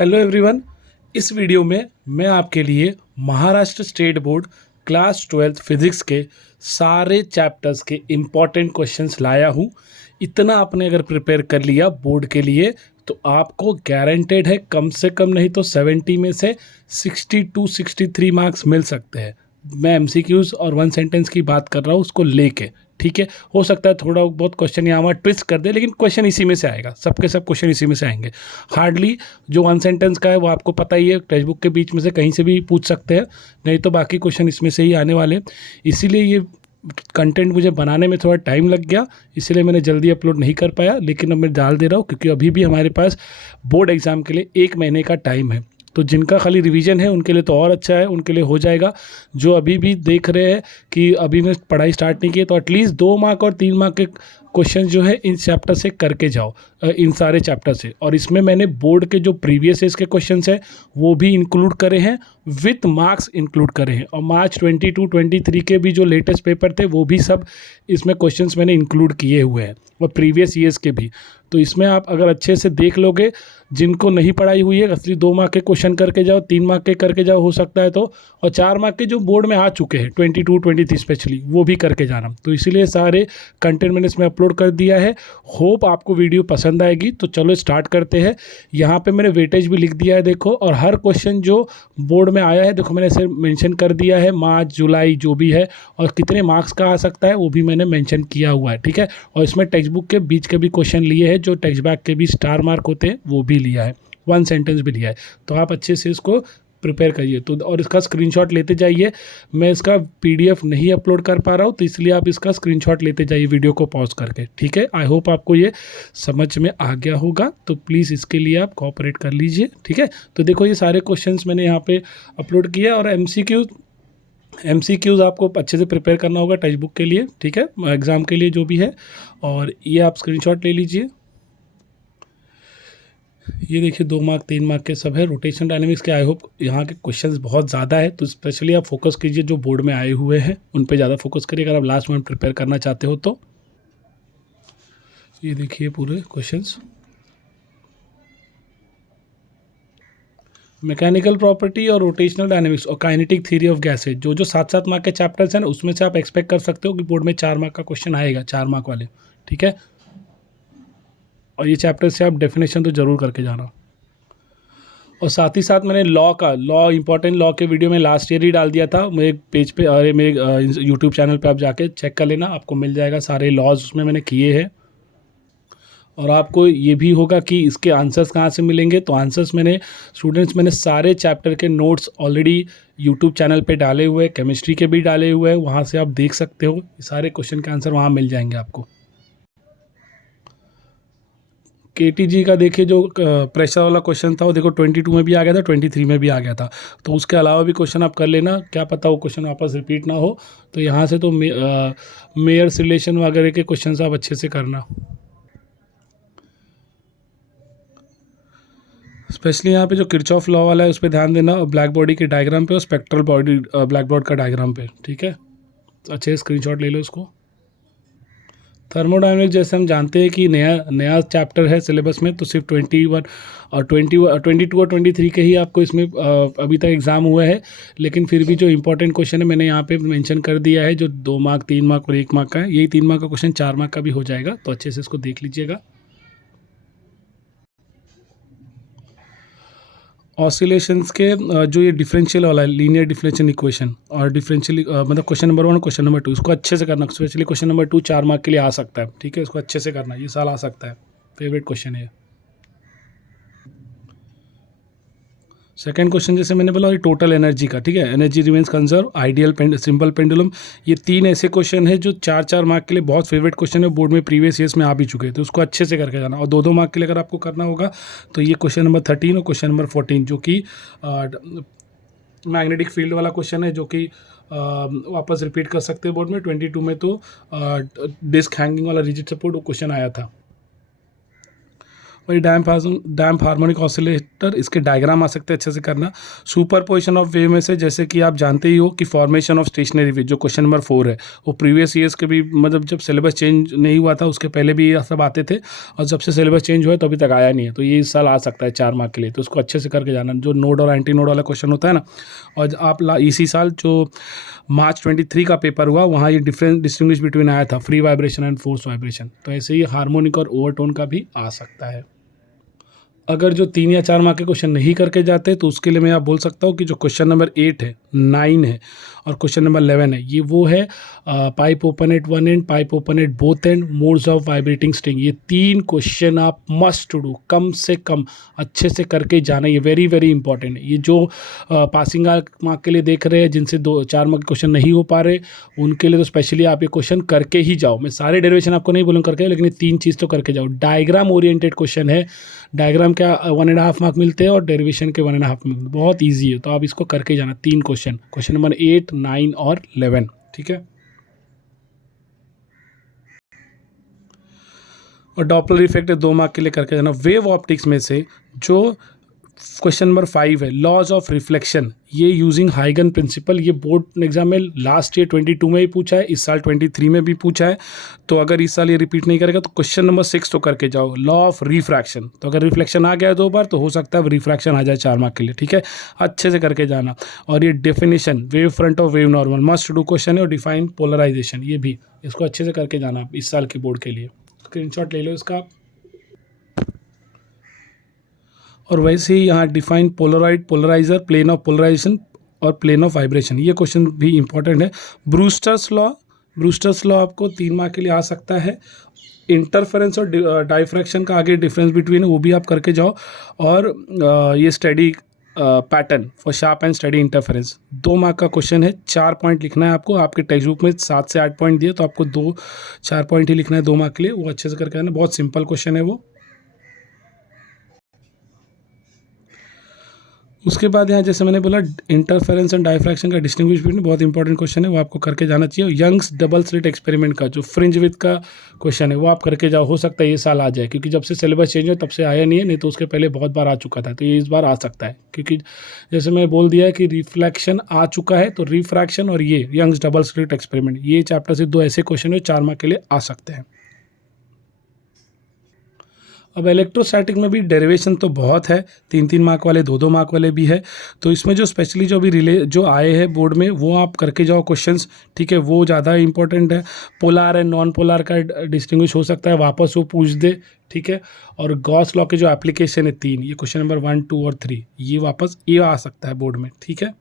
Hello everyone. इस video में मैं आपके लिए Maharashtra state board class 12 physics के सारे चैप्टर्स के इम्पॉर्टेंट क्वेश्चंस लाया हूँ। इतना आपने अगर प्रिपेयर कर लिया बोर्ड के लिए तो आपको गारंटेड है कम से कम नहीं तो 70 में से 60 टू 63 मार्क्स मिल सकते हैं। मैं एमसीक्यूज़ और वन सेंटेंस की बात कर रहा हूँ उसको लेके। ठीक है, हो सकता है थोड़ा बहुत क्वेश्चन यहाँ वहाँ ट्विस्ट कर दे, लेकिन क्वेश्चन इसी में से आएगा, सबके सब क्वेश्चन इसी में से आएंगे। हार्डली जो वन सेंटेंस का है वो आपको पता ही है, टेक्स्ट बुक के बीच में से कहीं से भी पूछ सकते हैं, नहीं तो बाकी क्वेश्चन इसमें से ही आने वाले हैं। इसीलिए ये कंटेंट मुझे बनाने में थोड़ा टाइम लग गया, इसीलिए मैंने जल्दी अपलोड नहीं कर पाया, लेकिन अब मैं डाल दे रहा हूँ क्योंकि अभी भी हमारे पास बोर्ड एग्ज़ाम के लिए 1 महीने का टाइम है। तो जिनका खाली रिवीजन है उनके लिए तो और अच्छा है, उनके लिए हो जाएगा। जो अभी भी देख रहे हैं कि अभी मैं पढ़ाई स्टार्ट नहीं की है तो एटलीस्ट 2 मार्क और 3 मार्क के क्वेश्चन जो है इन चैप्टर से करके जाओ, इन सारे चैप्टर से। और इसमें मैंने बोर्ड के जो प्रीवियस ईयर्स के क्वेश्चंस हैं वो भी इंक्लूड करे हैं, विथ मार्क्स इंक्लूड करे हैं, और मार्च 22-23 के भी जो लेटेस्ट पेपर थे वो भी सब इसमें क्वेश्चंस मैंने इंक्लूड किए हुए हैं, और प्रीवियस ईयर्स के भी। तो इसमें आप अगर अच्छे से देख लोगे, जिनको नहीं पढ़ाई हुई है असली 2 मार्क के क्वेश्चन करके जाओ, 3 मार्क के करके जाओ हो सकता है तो, और 4 मार्क के जो बोर्ड में आ चुके हैं 22-23 स्पेशली वो भी करके जाना। तो इसीलिए सारे कंटेंट मैंने इसमें अपलोड कर दिया है। होप आपको वीडियो पसंद आएगी। तो चलो स्टार्ट करते हैं। यहाँ पे मैंने वेटेज भी लिख दिया है देखो, और हर क्वेश्चन जो बोर्ड में आया है देखो मैंने इसे मेंशन कर दिया है, मार्च जुलाई जो भी है, और कितने मार्क्स का आ सकता है वो भी मैंने मेंशन किया हुआ है। ठीक है, और इसमें टेक्स्ट बुक के बीच के भी क्वेश्चन लिए हैं, जो टेक्स्ट बैक के भी स्टार मार्क होते हैं वो भी लिया है, वन सेंटेंस भी लिया है। तो आप अच्छे से इसको प्रिपेयर करिए तो, और इसका स्क्रीनशॉट लेते जाइए। मैं इसका पीडीएफ नहीं अपलोड कर पा रहा हूँ तो इसलिए आप इसका स्क्रीनशॉट लेते जाइए वीडियो को पॉज करके। ठीक है, आई होप आपको ये समझ में आ गया होगा, तो प्लीज़ इसके लिए आप कोऑपरेट कर लीजिए। ठीक है, तो देखो ये सारे क्वेश्चंस मैंने यहाँ पे अपलोड किए, और एमसीक्यूज़ आपको अच्छे से प्रिपेयर करना होगा टेक्स्ट बुक के लिए। ठीक है, एग्ज़ाम के लिए जो भी है, और ये आप स्क्रीनशॉट ले लीजिए। ये देखिए 2 मार्क 3 मार्क के सब है। रोटेशन डायनेमिक्स के आई होप यहाँ के क्वेश्चंस बहुत ज़्यादा है, तो स्पेशली आप फोकस कीजिए जो बोर्ड में आए हुए हैं उन पे ज़्यादा फोकस करिए अगर आप लास्ट में प्रिपेयर करना चाहते हो तो। ये देखिए पूरे क्वेश्चंस। मैकेनिकल प्रॉपर्टी और रोटेशनल डायनेमिक्स और काइनेटिक थ्योरी ऑफ गैसेज, जो जो 7-7 मार्क के चैप्टर्स हैं ना, उसमें से आप एक्सपेक्ट कर सकते हो कि बोर्ड में 4 मार्क का क्वेश्चन आएगा, 4 मार्क वाले। ठीक है, और ये चैप्टर से आप डेफिनेशन तो ज़रूर करके जाना। और साथ ही साथ मैंने लॉ इंपॉर्टेंट लॉ के वीडियो में लास्ट ईयर ही डाल दिया था मेरे पेज पे, और मेरे यूट्यूब चैनल पे आप जाके चेक कर लेना, आपको मिल जाएगा सारे लॉज उसमें मैंने किए हैं। और आपको ये भी होगा कि इसके आंसर्स कहाँ से मिलेंगे, तो आंसर्स मैंने सारे चैप्टर के नोट्स ऑलरेडी यूट्यूब चैनल पे डाले हुए हैं, केमिस्ट्री के भी डाले हुए हैं, वहाँ से आप देख सकते हो, सारे क्वेश्चन के आंसर वहाँ मिल जाएंगे आपको। केटीजी का देखिए जो प्रेशर वाला क्वेश्चन था वो देखो 22 में भी आ गया था, 23 में भी आ गया था। तो उसके अलावा भी क्वेश्चन आप कर लेना, क्या पता वो क्वेश्चन वापस रिपीट ना हो। तो यहाँ से तो मेयर्स रिलेशन वगैरह के क्वेश्चन आप अच्छे से करना। स्पेशली यहाँ पे जो किरचॉफ लॉ वाला है उस पर ध्यान देना, और ब्लैक बॉडी के डायग्राम पे और स्पेक्ट्रल बॉडी ब्लैक बोर्ड का डायग्राम पे। ठीक है, तो अच्छे स्क्रीनशॉट ले लो इसको। थर्मोडायनेमिक्स जैसे हम जानते हैं कि नया चैप्टर है सिलेबस में, तो सिर्फ 22 और 23 के ही आपको इसमें अभी तक एग्ज़ाम हुआ है। लेकिन फिर भी जो इंपॉर्टेंट क्वेश्चन है मैंने यहाँ पे मेंशन कर दिया है, जो 2 मार्क 3 मार्क और 1 मार्क का है। यही 3 मार्क का क्वेश्चन 4 मार्क का भी हो जाएगा, तो अच्छे से इसको देख लीजिएगा। ऑसिलेशंस के जो ये डिफरेंशियल वाला है, लीनियर डिफरेंशियल इक्वेशन और डिफरेंशियल मतलब क्वेश्चन नंबर 1 और क्वेश्चन नंबर 2, इसको अच्छे से करना। स्पेशली क्वेश्चन नंबर 2 4 मार्क के लिए आ सकता है। ठीक है, इसको अच्छे से करना, ये साल आ सकता है, फेवरेट क्वेश्चन है। सेकंड क्वेश्चन जैसे मैंने बोला टोटल एनर्जी का, ठीक है, energy remains conserve, ideal simple pendulum, ये 3 ऐसे क्वेश्चन है जो 4-4 मार्क के लिए बहुत फेवरेट क्वेश्चन है, बोर्ड में प्रीवियस ईयर्स में आ भी चुके हैं, तो उसको अच्छे से करके जाना। और 2-2 मार्क के लिए अगर आपको करना होगा तो ये क्वेश्चन नंबर 13 और क्वेश्चन नंबर 14 जो कि मैग्नेटिक फील्ड वाला क्वेश्चन है, जो कि वापस रिपीट कर सकते हैं बोर्ड में। 22 में तो डिस्क हैंगिंग वाला रिजिड सपोर्ट वो क्वेश्चन आया था। भाई डैम्प हार्मोनिक ऑसिलेटर, इसके डायग्राम आ सकते हैं, अच्छे से करना। सुपरपोजिशन ऑफ वेव में से जैसे कि आप जानते ही हो कि फॉर्मेशन ऑफ स्टेशनरी वेव जो क्वेश्चन नंबर 4 है, वो प्रीवियस ईयर्स के भी मतलब जब सिलेबस चेंज नहीं हुआ था उसके पहले भी ये सब आते थे, और जब से सिलेबस चेंज हुआ है तो अभी तक आया नहीं है, तो ये इस साल आ सकता है 4 मार्क के लिए, तो उसको अच्छे से करके जाना। जो नोड और एंटी नोड वाला क्वेश्चन होता है ना, और आप इसी साल जो मार्च 23 का पेपर हुआ वहाँ ये डिफरेंस डिस्टिंग्विश बिटवीन आया था, free vibration and force vibration, तो ऐसे ही हार्मोनिक और ओवरटोन का भी आ सकता है। अगर जो 3 या 4 मार्क के क्वेश्चन नहीं करके जाते तो उसके लिए मैं आप बोल सकता हूँ कि जो क्वेश्चन नंबर 8 है, 9 है और क्वेश्चन नंबर 11 है, ये वो है pipe open at one and, pipe open at both and, modes of vibrating string. ये 3 क्वेश्चन आप मस्ट डू, कम से कम अच्छे से करके जाना, ये वेरी वेरी इंपॉर्टेंट है। ये जो पासिंग मार्क के लिए देख रहे हैं, जिनसे 2-4 मार्क के क्वेश्चन नहीं हो पा रहे, उनके लिए तो स्पेशली आप ये क्वेश्चन करके ही जाओ। मैं सारे डेरिवेशन आपको नहीं बोलूँ करके, लेकिन ये 3 चीज़ तो करके जाओ। डायग्राम ओरिएंटेड क्वेश्चन है, डायग्राम क्या 1.5 मार्क मिलते हैं और डेरिवेशन के 1.5 मिलते हैं, बहुत ईजी है, तो आप इसको करके जाना। 3 क्वेश्चन, क्वेश्चन नंबर 8, 9 और 11, ठीक है। और डॉपलर इफेक्ट 2 मार्क के लिए करके जाना। वेव ऑप्टिक्स में से जो क्वेश्चन नंबर 5 है, लॉज ऑफ रिफ्लेक्शन, ये यूजिंग हाइगन प्रिंसिपल, ये बोर्ड एग्जाम में लास्ट ईयर 22 में भी पूछा है, इस साल 23 में भी पूछा है, तो अगर इस साल ये रिपीट नहीं करेगा तो क्वेश्चन नंबर 6 तो करके जाओ। लॉ ऑफ रिफ्रैक्शन, तो अगर रिफ्लेक्शन आ गया 2 बार तो हो सकता है रिफ्रैक्शन आ जाए 4 मार्क के लिए, ठीक है, अच्छे से करके जाना। और ये डेफिनेशन वेव फ्रंट और wave normal must do question है, और डिफाइन पोलराइजेशन, ये भी इसको अच्छे से करके जाना इस साल के बोर्ड के लिए। स्क्रीनशॉट ले लो इसका। और वैसे ही यहाँ define polaroid, polarizer, plane of polarization और प्लेन ऑफ वाइब्रेशन, ये क्वेश्चन भी इंपॉर्टेंट है। ब्रूस्टर्स लॉ आपको 3 मार्क के लिए आ सकता है। इंटरफेरेंस और डाइफ्रैक्शन का आगे डिफरेंस बिटवीन है, वो भी आप करके जाओ। और ये study pattern for sharp and study interference 2 mark का क्वेश्चन है, 4 पॉइंट लिखना है आपको। आपके टेक्स्ट बुक में 7 से 8 पॉइंट दिए, तो आपको 4 पॉइंट ही लिखना है 2 मार्क के लिए, वो अच्छे से करके आना, बहुत सिंपल क्वेश्चन है वो। उसके बाद यहाँ जैसे मैंने बोला इंटरफेरेंस एंड डाइफ्रैक्शन का डिस्टिंग्विश बिटवीन, बहुत इंपॉर्टेंट क्वेश्चन है, वो आपको करके जाना चाहिए। यंग्स डबल स्लिट एक्सपेरिमेंट का जो फ्रिंज विथ का क्वेश्चन है वो आप करके जाओ, हो सकता है ये साल आ जाए, क्योंकि जब से सिलेबस चेंज हो तब से आया नहीं है, नहीं तो उसके पहले बहुत बार आ चुका था, तो ये इस बार आ सकता है, क्योंकि जैसे मैं बोल दिया है कि रिफ्लेक्शन आ चुका है, तो रिफ्रैक्शन और ये यंग्स डबल स्लिट एक्सपेरिमेंट, ये चैप्टर से 2 ऐसे क्वेश्चन है 4 मार्क के लिए आ सकते हैं। अब इलेक्ट्रोस्टैटिक में भी डेरिवेशन तो बहुत है, 3-3 मार्क वाले, 2-2 मार्क वाले भी है, तो इसमें जो स्पेशली जो भी जो आए हैं बोर्ड में वो आप करके जाओ क्वेश्चंस, ठीक है, वो ज़्यादा इंपॉर्टेंट है। पोलार एंड नॉन पोलार का डिस्टिंग्विश हो सकता है, वापस वो पूछ दे, ठीक है। और गॉस लॉ के जो एप्लीकेशन है 3, ये क्वेश्चन नंबर 1, 2 और 3, ये वापस ये आ सकता है बोर्ड में, ठीक है।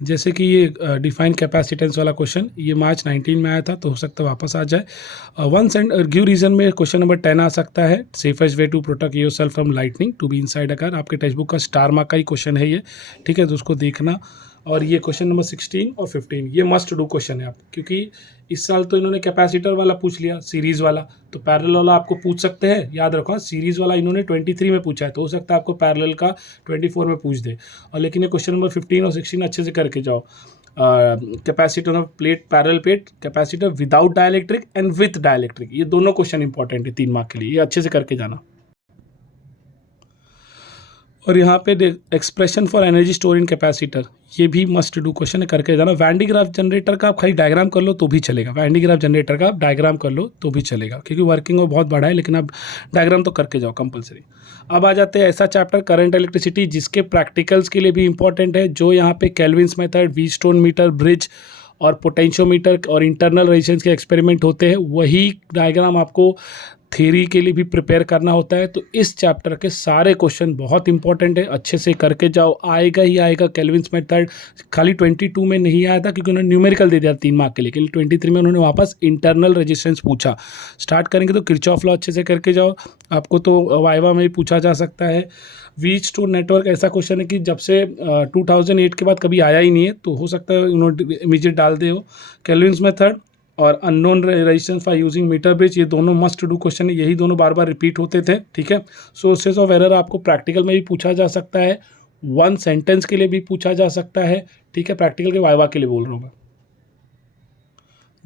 जैसे कि ये डिफाइन कैपेसिटेंस वाला क्वेश्चन ये मार्च 19 में आया था, तो हो सकता है वापस आ जाए। वंस एंड गिव रीजन में क्वेश्चन नंबर 10 आ सकता है, safest way to protect yourself from lightning to be inside a car, आपके टेक्स्ट बुक का स्टार मार्क का ही क्वेश्चन है ये, ठीक है, तो उसको देखना। और ये क्वेश्चन नंबर 16 और 15 ये मस्ट डू क्वेश्चन है आप, क्योंकि इस साल तो इन्होंने कैपेसिटर वाला पूछ लिया, सीरीज़ वाला, तो पैरेलल वाला आपको पूछ सकते हैं, याद रखो सीरीज़ वाला इन्होंने 23 में पूछा है, तो हो सकता है आपको पैरेलल का 24 में पूछ दे। और लेकिन ये क्वेश्चन नंबर 15 और 16 अच्छे से करके जाओ। Capacitor of plate, parallel plate, capacitor without dielectric and with dielectric, ये दोनों क्वेश्चन इंपॉर्टेंट है 3 मार्क के लिए, ये अच्छे से करके जाना। और यहाँ पे expression for energy store in capacitor, ये भी मस्ट डू क्वेश्चन है, करके जाना। वैन डी ग्राफ जनरेटर का आप खाली डायग्राम कर लो तो भी चलेगा, वैन डी ग्राफ जनरेटर का आप डायग्राम कर लो तो भी चलेगा, क्योंकि वर्किंग वो बहुत बड़ा है, लेकिन आप डायग्राम तो करके जाओ कंपलसरी। अब आ जाते हैं ऐसा चैप्टर करंट इलेक्ट्रिसिटी, जिसके प्रैक्टिकल्स के लिए भी इंपॉर्टेंट है, जो यहाँ पे Kelvin's method, Wheatstone metre, bridge और पोटेंशियोमीटर और इंटरनल रेजिस्टेंस के एक्सपेरिमेंट होते हैं, वही डायग्राम आपको थ्योरी के लिए भी प्रिपेयर करना होता है। तो इस चैप्टर के सारे क्वेश्चन बहुत इंपॉर्टेंट है, अच्छे से करके जाओ, आएगा ही आएगा। केल्विन्स मेथड खाली 22 में नहीं आया था, क्योंकि उन्होंने न्यूमेरिकल दे दिया 3 मार्क के लिए, लेकिन 23 में उन्होंने वापस इंटरनल रेजिस्टेंस पूछा। स्टार्ट करेंगे तो किरचॉफ लॉ अच्छे से करके जाओ, आपको तो वाइवा में ही पूछा जा सकता है। व्हीटस्टोन नेटवर्क ऐसा क्वेश्चन है कि जब से 2008 के बाद कभी आया ही नहीं है, तो हो सकता है उन्होंने इमीडिएट डाल दे हो। केल्विन्स मेथड और unknown resistance for using meter bridge, ये दोनों मस्ट डू क्वेश्चन है, यही दोनों बार बार रिपीट होते थे, ठीक है। सोर्सेज ऑफ एरर आपको प्रैक्टिकल में भी पूछा जा सकता है, 1 सेंटेंस के लिए भी पूछा जा सकता है, ठीक है, प्रैक्टिकल के वाइवा के लिए बोल रहा हूँ मैं।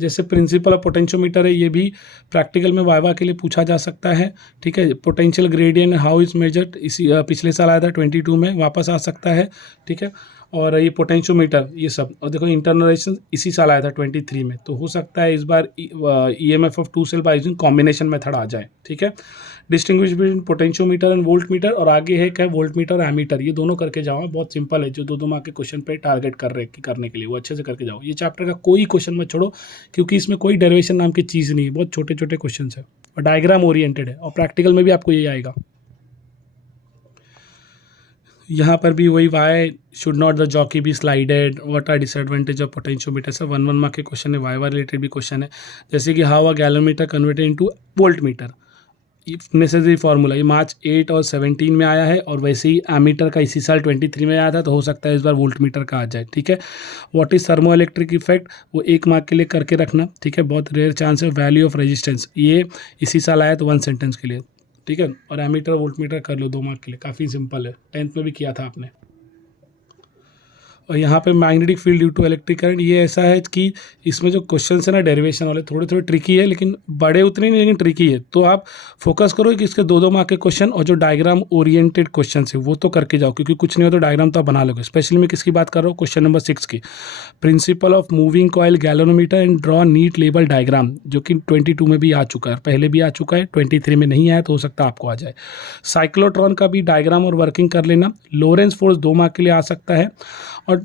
जैसे प्रिंसिपल ऑफ पोटेंशियोमीटर है, ये भी प्रैक्टिकल में वाइवा के लिए पूछा जा सकता है, ठीक है। Potential gradient how is measured, इसी पिछले साल आया था 22 में, वापस आ सकता है, ठीक है। और ये पोटेंशियोमीटर ये सब, और देखो इंटरनल रेजिस्टेंस इसी साल आया था 23 में, तो हो सकता है इस बार EMF of two cell by using combination method आ जाए, ठीक है। Distinguish between potentiometer and voltmeter, और आगे है क्या, वोल्ट मीटर और एमीटर, ये दोनों करके जाओ, बहुत सिंपल है। जो दो मार्क के क्वेश्चन पे टारगेट करने के लिए वो अच्छे से करके जाओ। ये चैप्टर का कोई क्वेश्चन मत छोड़ो, क्योंकि इसमें कोई डेरिवेशन नाम की चीज़ नहीं है, बहुत छोटे छोटे क्वेश्चन है और डायग्राम ओरिएंटेड है, और प्रैक्टिकल में भी आपको ये आएगा। यहाँ पर भी वही, why should not the jockey be slided, what are disadvantage of potentiometer, सब 1 मार्क के क्वेश्चन है, वाई रिलेटेड भी क्वेश्चन है। जैसे कि how a galvanometer converted into volt meter, necessary formula, ये मार्च 8 और 17 में आया है, और वैसे ही एमीटर का इसी साल 23 में आया था, तो हो सकता है इस बार वोल्ट मीटर का आ जाए, ठीक है। What is thermo electric effect, वो 1 मार्क के लिए करके रखना, ठीक है, बहुत रेयर चांस है। वैल्यू ऑफ रेजिस्टेंस, ये इसी साल आया तो 1 सेंटेंस के लिए, ठीक है। और एमीटर वोल्ट मीटर कर लो 2 मार्क के लिए, काफ़ी सिंपल है, 10th में भी किया था आपने। और यहाँ पे magnetic field due to electric current, ये ऐसा है कि इसमें जो क्वेश्चन है ना डेरिवेशन वाले, थोड़े थोड़े ट्रिकी है, लेकिन बड़े उतने नहीं, लेकिन ट्रिकी है। तो आप फोकस करो कि इसके 2 मार्क के क्वेश्चन, और जो डायग्राम ओरिएंटेड क्वेश्चन है वो तो करके जाओ, क्योंकि कुछ नहीं हो तो डायग्राम तो आप बना लोगे। स्पेशली मैं किसकी बात कर रहा हूँ, क्वेश्चन नंबर 6 की, principle of moving coil galvanometer and draw NEET label diagram, जो कि 22 में भी आ चुका है, पहले भी आ चुका है, 23 में नहीं आया, तो हो सकता है आपको आ जाए। साइक्लोट्रॉन का भी डायग्राम और वर्किंग कर लेना। लोरेंस फोर्स 2 मार्क के लिए आ सकता है। और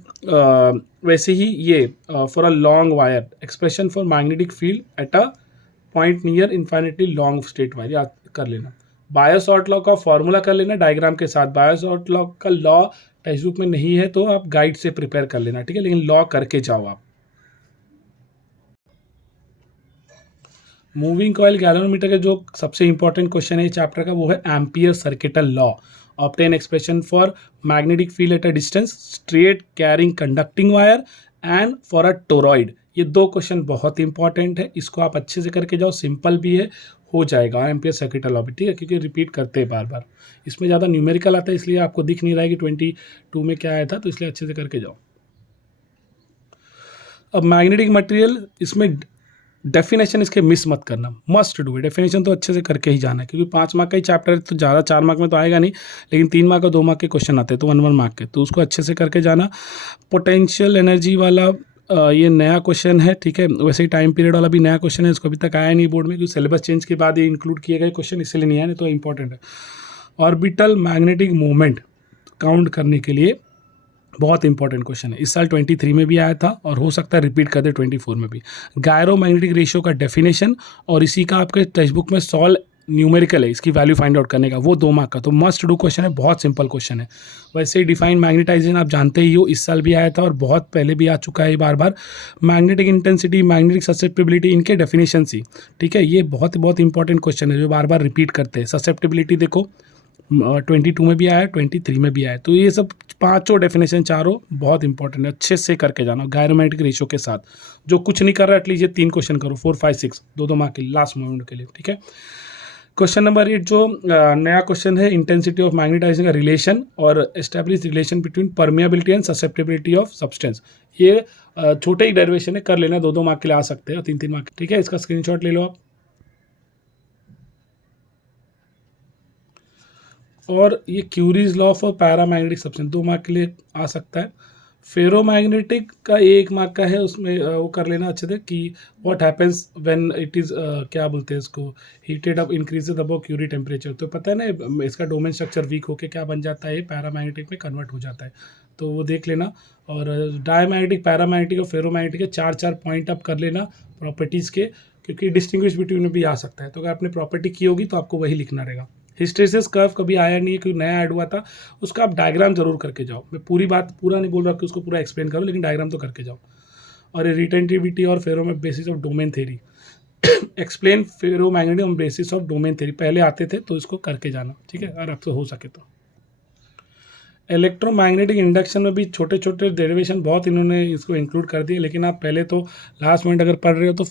वैसे ही ये for a long wire, expression for magnetic field at a point near infinitely long straight wire, याद कर लेना। बायो-सॉर्ट लॉ का फॉर्मूला कर लेना डायग्राम के साथ। बायो-सॉर्ट लॉ का लॉ टेक्स्ट बुक में नहीं है, तो आप गाइड से प्रिपेयर कर लेना, ठीक है, लेकिन लॉ करके जाओ आप। मूविंग कॉइल गैल्वेनोमीटर का जो सबसे इंपॉर्टेंट क्वेश्चन है चैप्टर का, वो है ampere circuital law. Obtain expression for magnetic field at a distance, straight carrying conducting wire and for a toroid. ये 2 क्वेश्चन बहुत इंपॉर्टेंट है, इसको आप अच्छे से करके जाओ, सिंपल भी है, हो जाएगा एम्पियर सर्किटल लॉ भी, ठीक है, क्योंकि रिपीट करते हैं बार बार। इसमें ज़्यादा न्यूमेरिकल आता है, इसलिए आपको दिख नहीं रहा है कि 22 में क्या आया था, तो इसलिए अच्छे से करके जाओ। अब मैग्नेटिक मटेरियल, इसमें डेफिनेशन इसके मिस मत करना, मस्ट डू है। डेफिनेशन तो अच्छे से करके ही जाना है, क्योंकि 5 मार्क का ही चैप्टर है, तो ज़्यादा 4 मार्क में तो आएगा नहीं, लेकिन 3 मार्क और 2 मार्क के क्वेश्चन आते हैं, तो 1 मार्क के, तो उसको अच्छे से करके जाना। पोटेंशियल एनर्जी वाला ये नया क्वेश्चन है, ठीक है। वैसे ही टाइम पीरियड वाला भी नया क्वेश्चन है, इसको अभी तक आया नहीं बोर्ड में, क्योंकि सिलेबस चेंज के बाद ये इंक्लूड किए गए क्वेश्चन, इसलिए नहीं आया, नहीं तो इंपॉर्टेंट है। ऑर्बिटल मैग्नेटिक मूवमेंट काउंट करने के लिए बहुत इंपॉर्टेंट क्वेश्चन है, इस साल 23 में भी आया था, और हो सकता है रिपीट कर दे 24 में भी। गायरो मैग्नेटिक रेशियो का डेफिनेशन, और इसी का आपके टेक्स्ट बुक में सॉल्व न्यूमेरिकल है, इसकी वैल्यू फाइंड आउट करने का, वो 2 मार्क का, तो मस्ट डू क्वेश्चन है, बहुत सिंपल क्वेश्चन है। वैसे ही डिफाइंड मैग्नेटाइजेशन आप जानते ही हो, इस साल भी आया था और बहुत पहले भी आ चुका है बार बार। मैग्नेटिक इंटेंसिटी, मैग्नेटिक ससेप्टिबिलिटी, इनके डेफिनेशन सी, ठीक है, ये बहुत बहुत इंपॉर्टेंट क्वेश्चन है, जो बार बार रिपीट करते हैं। ससेप्टिबिलिटी देखो 22 में भी आया, 23 में भी आया, तो ये सब 5 डेफिनेशन, चारों बहुत इंपॉर्टेंट है, अच्छे से करके जाना गायरोमैग्नेटिक रेशियो के साथ। जो कुछ नहीं कर रहा एटलीस्ट ये 3 क्वेश्चन करो, 4, 5, 6, 2 मार्क के लास्ट मोमेंट के लिए, ठीक है। क्वेश्चन नंबर 8 जो नया क्वेश्चन है, इंटेंसिटी ऑफ मैग्नेटाइजिंग का रिलेशन और establish relation between permeability and susceptibility of substance. ये छोटे ही डेरिवेशन है, कर लेना, 2 मार्क के लिए आ सकते हैं और 3 मार्क, ठीक है। इसका स्क्रीनशॉट ले लो आप। और ये curies law for paramagnetic substance 2 mark के लिए आ सकता है। फेरोमैग्नेटिक का 1 मार्क का है, उसमें वो कर लेना अच्छे से कि what happens when it is क्या बोलते हैं इसको, heated up increases above Curie temperature. तो पता है ना, इसका डोमेन स्ट्रक्चर वीक होकर क्या बन जाता है, ये पैरामैग्नेटिक में कन्वर्ट हो जाता है, तो वो देख लेना। और डायमैग्नेटिक, पैरामैग्नेटिक और फेरोमैग्नेटिक के 4 पॉइंट अप कर लेना प्रॉपर्टीज़ के, क्योंकि डिस्टिंग्विश बिटवीन में भी आ सकता है, तो अगर आपने प्रॉपर्टी की होगी तो आपको वही लिखना रहेगा। हिस्टेरिसिस कर्व कभी आया नहीं है, क्योंकि नया ऐड हुआ था, उसका आप डायग्राम जरूर करके जाओ। मैं पूरी बात पूरा नहीं बोल रहा कि उसको पूरा एक्सप्लेन करो, लेकिन डायग्राम तो करके जाओ। और रिटेंटिविटी और फेरो में basis of domain theory, explain ferromagnetic on basis of domain theory पहले आते थे, तो इसको करके जाना, ठीक है, अगर आपसे हो सके तो। इलेक्ट्रोमैग्नेटिक इंडक्शन में भी छोटे छोटे डेरिवेशन बहुत इन्होंने इसको इंक्लूड कर दिए, लेकिन आप पहले तो लास्ट मिनट अगर पढ़ रहे हो तो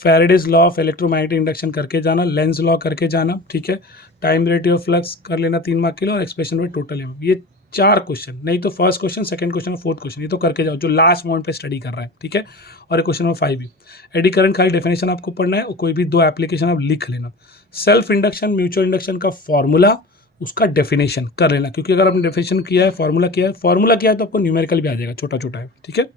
Faraday's law of electromagnetic induction करके जाना, लेंज लॉ करके जाना, ठीक है। टाइम रेट ऑफ फ्लक्स कर लेना 3 मार्क के लिए, और एक्सप्रेशन विद टोटल एम, ये 4 क्वेश्चन, नहीं तो फर्स्ट क्वेश्चन, सेकंड क्वेश्चन और फोर्थ क्वेश्चन, ये तो करके जाओ जो लास्ट मोमेंट पे स्टडी कर रहा है, ठीक है। और ये क्वेश्चन नंबर 5 भी एडी करंट खाली डेफिनेशन आपको पढ़ना है और कोई भी 2 एप्लीकेशन आप लिख लेना। सेल्फ इंडक्शन, म्यूचुअल इंडक्शन का फॉर्मूला, उसका डेफिनेशन कर लेना, क्योंकि अगर आपने डेफिनेशन किया है, फॉर्मूला किया है तो आपको न्यूमेरिकल भी आ जाएगा, छोटा छोटा है, ठीक है।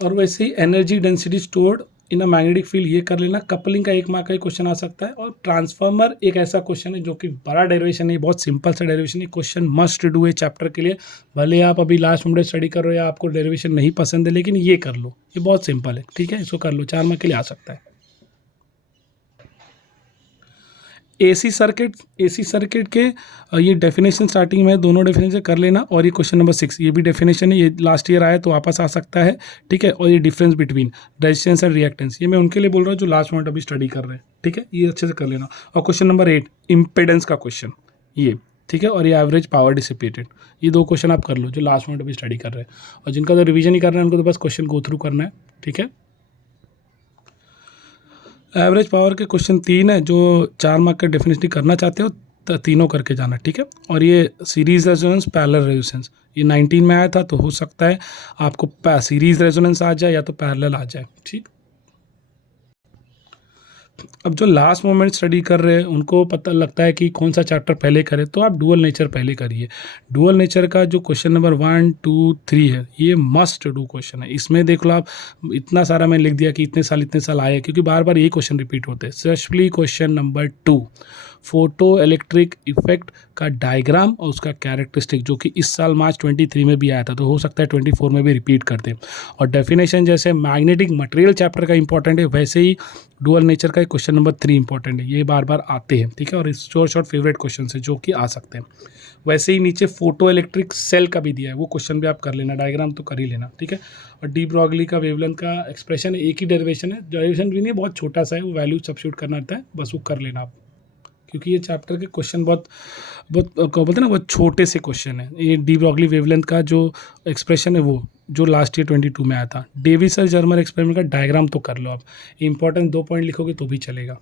और वैसे ही energy density stored in a magnetic field, ये कर लेना। कपलिंग का 1 मार्क का क्वेश्चन आ सकता है। और ट्रांसफार्मर एक ऐसा क्वेश्चन है जो कि बड़ा डेरिवेशन है, बहुत सिंपल सा डेरिवेशन है, क्वेश्चन मस्ट डू है चैप्टर के लिए। भले आप अभी लास्ट मिनट स्टडी कर रहे हो या आपको डेरिवेशन नहीं पसंद है, लेकिन ये कर लो, ये बहुत सिंपल है, ठीक है, इसको कर लो, 4 मार्क के लिए आ सकता है। एसी सर्किट के ये डेफिनेशन स्टार्टिंग में दोनों डेफिनेशन कर लेना। और ये क्वेश्चन नंबर 6, ये भी डेफिनेशन है, ये लास्ट ईयर आया तो वापस आ सकता है, ठीक है। और ये difference between resistance and reactance, ये मैं उनके लिए बोल रहा हूँ जो लास्ट मिनट अभी स्टडी कर रहे हैं, ठीक है, ये अच्छे से कर लेना। और क्वेश्चन नंबर 8 इम्पेडेंस का क्वेश्चन, ये ठीक है। और ये एवरेज पावर डिसिपेटेड, ये 2 क्वेश्चन आप कर लो जो लास्ट मिनट अभी स्टडी कर रहे हैं। और जिनका तो रिविजन ही करना है उनको तो बस क्वेश्चन गो थ्रू करना है, ठीक है। एवरेज पावर के क्वेश्चन 3 है, जो 4 मार्क का डेफिनेटली करना चाहते हो तो तीनों करके जाना, ठीक है। और ये सीरीज रेजोनेंस, पैरेलल रेजोनेंस, ये 19 में आया था, तो हो सकता है आपको सीरीज रेजोनेंस आ जाए या तो पैरेलल आ जाए, ठीक। अब जो लास्ट मोमेंट स्टडी कर रहे हैं उनको पता लगता है कि कौन सा चैप्टर पहले करें, तो आप डुअल नेचर पहले करिए। डुअल नेचर का जो क्वेश्चन नंबर 1, 2, 3 है, ये मस्ट डू क्वेश्चन है। इसमें देख लो आप, इतना सारा मैंने लिख दिया कि इतने साल आए, क्योंकि बार बार यही क्वेश्चन रिपीट होते हैं। Specially question number 2, photo electric effect का डायग्राम और उसका कैरेक्टरिस्टिक, जो कि इस साल मार्च 23 में भी आया था, तो हो सकता है 24 में भी रिपीट करते। और डेफिनेशन जैसे मैग्नेटिक मटेरियल चैप्टर का इंपॉर्टेंट है, वैसे ही डुअल नेचर का क्वेश्चन नंबर 3 इंपॉर्टेंट है, ये बार बार आते हैं, ठीक है। और शॉर्ट फेवरेट क्वेश्चन है जो कि आ सकते हैं। वैसे ही नीचे फोटो इलेक्ट्रिक सेल का भी दिया है, वो क्वेश्चन भी आप कर लेना, डायग्राम तो कर ही लेना, ठीक है। और डी ब्रॉगली का वेवलेंथ का एक्सप्रेशन एक ही डेरिवेशन है, डेरिवेशन भी नहीं, बहुत छोटा सा है, वो वैल्यू सब्स्टिट्यूट करना रहता है, बस वो कर लेना आप, क्योंकि ये चैप्टर के क्वेश्चन बहुत बोलते हैं ना, बहुत छोटे से क्वेश्चन है। ये डी ब्रॉगली वेवलेंथ का जो एक्सप्रेशन है वो जो लास्ट ईयर 22 में आया था। डेविसर जर्मर एक्सपेरिमेंट का डायग्राम तो कर लो आप, इंपॉर्टेंट 2 पॉइंट लिखोगे तो भी चलेगा।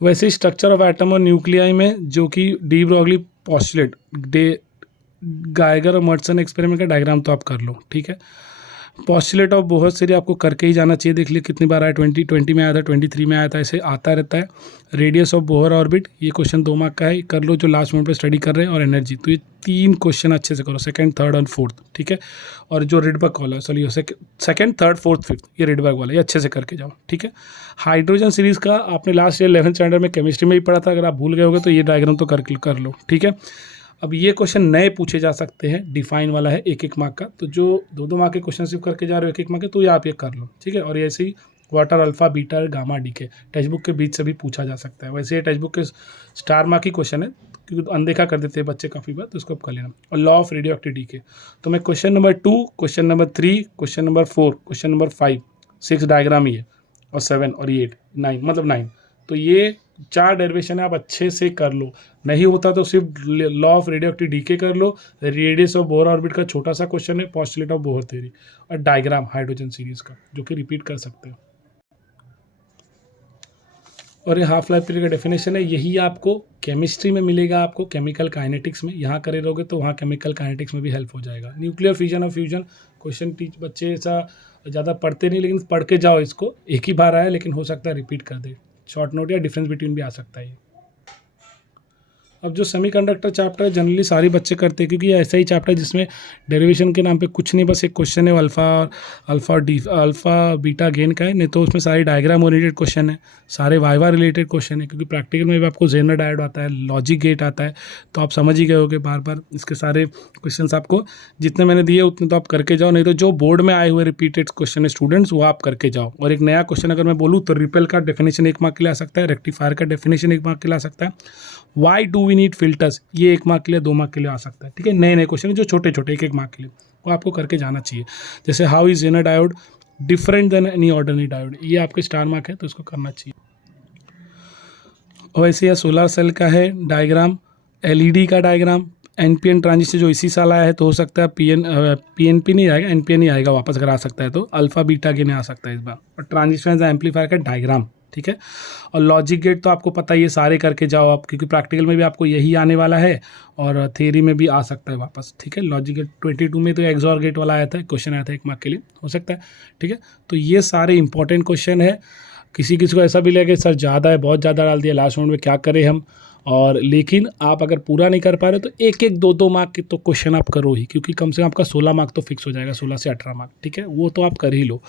वैसे ही स्ट्रक्चर ऑफ एटम और न्यूक्लियाई में, जो कि डी ब्रॉगली पॉस्टुलेट, गाइगर और मर्टसन एक्सपेरिमेंट का डायग्राम तो आप कर लो, ठीक है। पॉस्टुलेट ऑफ बोहर सीरीज आपको करके ही जाना चाहिए, देख लिया कितनी बार आया, 2020 में आया था, 23 में आया था, ऐसे आता रहता है। रेडियस ऑफ बोहर ऑर्बिट, ये क्वेश्चन 2 मार्क का है, कर लो जो लास्ट मिनट पे स्टडी कर रहे हैं। और एनर्जी, तो ये 3 क्वेश्चन अच्छे से करो, सेकंड, थर्ड और फोर्थ, ठीक है। और जो रिडबर्ग वाला, sorry second, third, fourth, fifth, ये रिडबर्ग वाला, ये अच्छे से करके जाओ, ठीक है। हाइड्रोजन सीरीज़ का आपने लास्ट ईयर 11th स्टैंडर्ड में केमिस्ट्री में ही पढ़ा था, अगर आप भूल गए होगे तो ये डायग्राम तो कर लो, ठीक है। अब ये क्वेश्चन नए पूछे जा सकते हैं, डिफाइन वाला है 1-1 मार्क का, तो जो 2-2 मार्क के क्वेश्चन सिर्फ करके जा रहे हो 1-1 मार्क के, तो ये आप ये कर लो, ठीक है। और ऐसे ही water alpha beta gamma D के टेक्स्ट बुक के बीच से भी पूछा जा सकता है। वैसे ये टेक्स्ट बुक के स्टार मार्क की क्वेश्चन है, क्योंकि अनदेखा कर देते हैं बच्चे काफ़ी बार, तो इसको आप कर लेना। और लॉ ऑफ रेडियो एक्टिविटी के, तो मैं question number 2, question number 3, question number 4, question number 5, 6 diagram ही है, और 7 और 8, 9, मतलब 9, तो ये 4 डेरिवेशन है, आप अच्छे से कर लो। नहीं होता तो सिर्फ law of radioactive decay कर लो, रेडियस ऑफ बोहर ऑर्बिट का छोटा सा क्वेश्चन है, पॉस्टुलेट ऑफ बोहर थ्योरी, और डायग्राम हाइड्रोजन सीरीज का, जो कि रिपीट कर सकते हो। और ये हाफ लाइफ पीरियड का डेफिनेशन है, यही आपको केमिस्ट्री में मिलेगा, आपको केमिकल काइनेटिक्स में, यहाँ करे रहोगे तो वहाँ केमिकल काइनेटिक्स में भी हेल्प हो जाएगा। न्यूक्लियर फिजन और फ्यूजन क्वेश्चन बच्चे ऐसा ज़्यादा पढ़ते नहीं, लेकिन पढ़ के जाओ इसको, एक ही बार आया लेकिन हो सकता है रिपीट कर दे, शॉर्ट नोट या डिफरेंस बिटवीन भी आ सकता है। अब जो सेमीकंडक्टर चैप्टर है जनरली सारे बच्चे करते हैं, क्योंकि ये ऐसा ही चैप्टर है जिसमें डेरिवेशन के नाम पे कुछ नहीं, बस एक क्वेश्चन है अल्फा बीटा गेन का है, नहीं तो उसमें सारे डायग्राम ओरिएंटेड क्वेश्चन है, सारे वाइवा रिलेटेड क्वेश्चन है, क्योंकि प्रैक्टिकल में भी आपको जेनर डायोड आता है, लॉजिक गेट आता है, तो आप समझ ही गए होगे। बार बार इसके सारे क्वेश्चन आपको जितने मैंने दिए उतने तो आप करके जाओ, नहीं तो जो बोर्ड में आए हुए रिपीटेड क्वेश्चन है स्टूडेंट्स, वो आप करके जाओ। और एक नया क्वेश्चन अगर मैं बोलूँ तो रिपेल का डेफिनेशन 1 मार्क के लिए आ सकता है, रेक्टिफायर का डेफिनेशन 1 मार्क के लिए आ सकता है, why do we need filters, ये 1 मार्क के लिए, 2 मार्क के लिए आ सकता है, ठीक है। नए नए क्वेश्चन जो छोटे छोटे 1-1 मार्क के लिए, वो आपको करके जाना चाहिए। जैसे how is Zener diode different than any ordinary diode, ये आपके स्टार मार्क है, तो इसको करना चाहिए। वैसे यह सोलर सेल का है डायग्राम, एलईडी का डायग्राम, एनपीएन ट्रांजिस्टर जो इसी साल आया है, तो हो सकता है पीएनपी नहीं आएगा, एनपीएन ही आएगा वापस, अगर आ सकता है तो अल्फा बीटा गेन आ सकता है इस बार। और ट्रांजिस्टर एम्पलीफायर का डायग्राम, ठीक है। और लॉजिक गेट तो आपको पता ही है, सारे करके जाओ आप, क्योंकि प्रैक्टिकल में भी आपको यही आने वाला है और थियरी में भी आ सकता है वापस, ठीक है। लॉजिक गेट 22 में तो एक्सॉर गेट वाला आया था, क्वेश्चन आया था 1 मार्क के लिए, हो सकता है, ठीक है। तो ये सारे इंपॉर्टेंट क्वेश्चन है। किसी किसी को ऐसा भी लगे सर ज़्यादा है, बहुत ज़्यादा डाल दिया लास्ट मोमेंट में, क्या करें हम। और लेकिन आप अगर पूरा नहीं कर पा रहे तो एक एक 2-2 मार्क के तो क्वेश्चन आप करो ही, क्योंकि कम से कम आपका 16 मार्क तो फिक्स हो जाएगा, 16 से 18 मार्क, ठीक है, वो तो आप कर ही लो।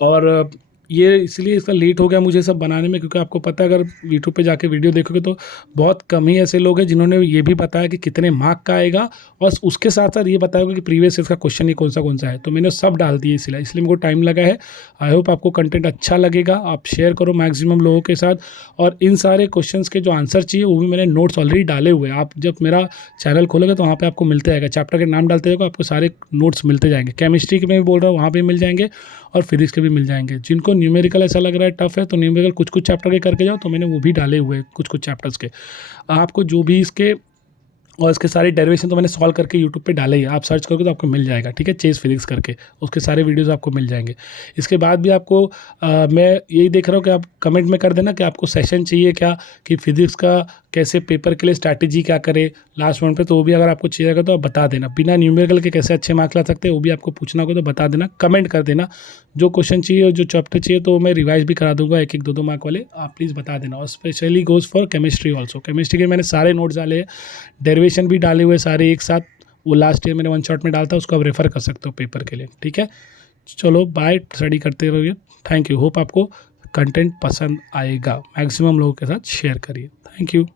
और ये इसलिए इसका लेट हो गया मुझे सब बनाने में, क्योंकि आपको पता है अगर यूट्यूब पे जाके वीडियो देखोगे तो बहुत कम ही ऐसे लोग हैं जिन्होंने ये भी बताया कि कितने मार्क का आएगा, और उसके साथ साथ ये बताया होगा कि प्रीवियस ईयर का क्वेश्चन ही कौन सा है। तो मैंने सब डाल दिए, इसलिए मेरे को टाइम लगा है। आई होप आपको कंटेंट अच्छा लगेगा, आप शेयर करो मैक्सिमम लोगों के साथ। और इन सारे क्वेश्चंस के जो आंसर चाहिए वो भी मैंने नोट्स ऑलरेडी डाले हुए हैं। आप जब मेरा चैनल खोलोगे तो वहाँ पे आपको मिलते जाएगा, चैप्टर के नाम डालते जाएगा, आपको सारे नोट्स मिलते जाएंगे। केमिस्ट्री के में भी बोल रहा हूँ, वहाँ पे मिल जाएंगे, और फिजिक्स के भी मिल जाएंगे। जिनको न्यूमेरिकल ऐसा लग रहा है टफ है, तो न्यूमेरिकल कुछ चैप्टर के करके जाओ, तो मैंने वो भी डाले हुए हैं कुछ चैप्टर्स के। आपको जो भी इसके और इसके सारे डेरिवेशन तो मैंने सॉल्व करके यूट्यूब पे डाले ही, आप सर्च करोगे तो आपको मिल जाएगा, ठीक है, चेस फिजिक्स करके, उसके सारे वीडियोस आपको मिल जाएंगे। इसके बाद भी आपको मैं यही देख रहा हूँ कि आप कमेंट में कर देना कि आपको सेशन चाहिए क्या, कि फिजिक्स का कैसे पेपर के लिए स्ट्रैटेजी क्या करे लास्ट मोमेंट पे, तो वो भी अगर आपको चाहिएगा तो आप बता देना। बिना न्यूमेरिकल के कैसे अच्छे मार्क्स ला सकते हैं वो भी आपको पूछना होगा तो बता देना, कमेंट कर देना। जो क्वेश्चन चाहिए और जो चैप्टर चाहिए तो मैं रिवाइज भी करा दूंगा, 1-1 2-2 मार्क वाले, आप प्लीज़ बता देना। और specially goes for chemistry also, chemistry के मैंने सारे नोट्स डाले हैं, डेरिवेशन भी डाले हुए सारे एक साथ, वो लास्ट ईयर मैंने 1 शॉट में डालता, उसको आप रेफर कर सकते हो पेपर के लिए, ठीक है। चलो बाय, स्टडी करते रहिए। थैंक यू, होप आपको कंटेंट पसंद आएगा, मैक्सिमम लोगों के साथ शेयर करिए। Thank you.